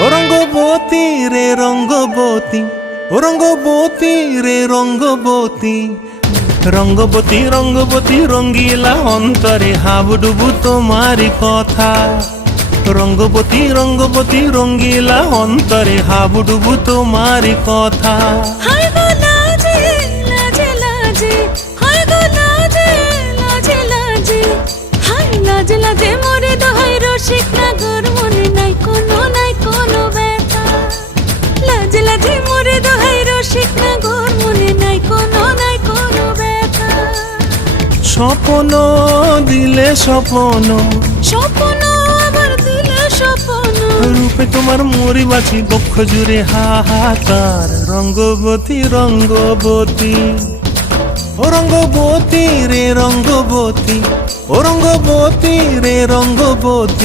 ও রঙ্গবতী রে রঙ্গবতী, ও রঙ্গবতী রে রঙ্গবতী, রঙ্গবতী রঙ্গবতী রঙ্গিলা অন্তরে হাবুডুবু তোমারি কথা। রঙ্গবতী রঙ্গবতী রঙ্গিলা অন্তরে হাবুডুবু তোমারি কথা। হায় গো লাজে লাজে লাজে, হায় গো লাজে লাজে লাজে, হায় লাজে লাজে মোরে দোহাই রসিক নাগর মনে নাই কোনো ব্যথা। লাজে লাজে মোরে দোহাই রসিক নাগর মনে নাই কোনো ব্যথা। স্বপ্ন দিলে স্বপ্ন, স্বপ্ন আবার দিলে স্বপ্ন, রূপে তোমার মরি বাঁচি বক্ষ জুড়ে হাহাকার। রঙ্গবতী রঙ্গবতী, ও রঙ্গবতী রে রঙ্গবতী, ও রঙ্গবতী রে রঙ্গবতী।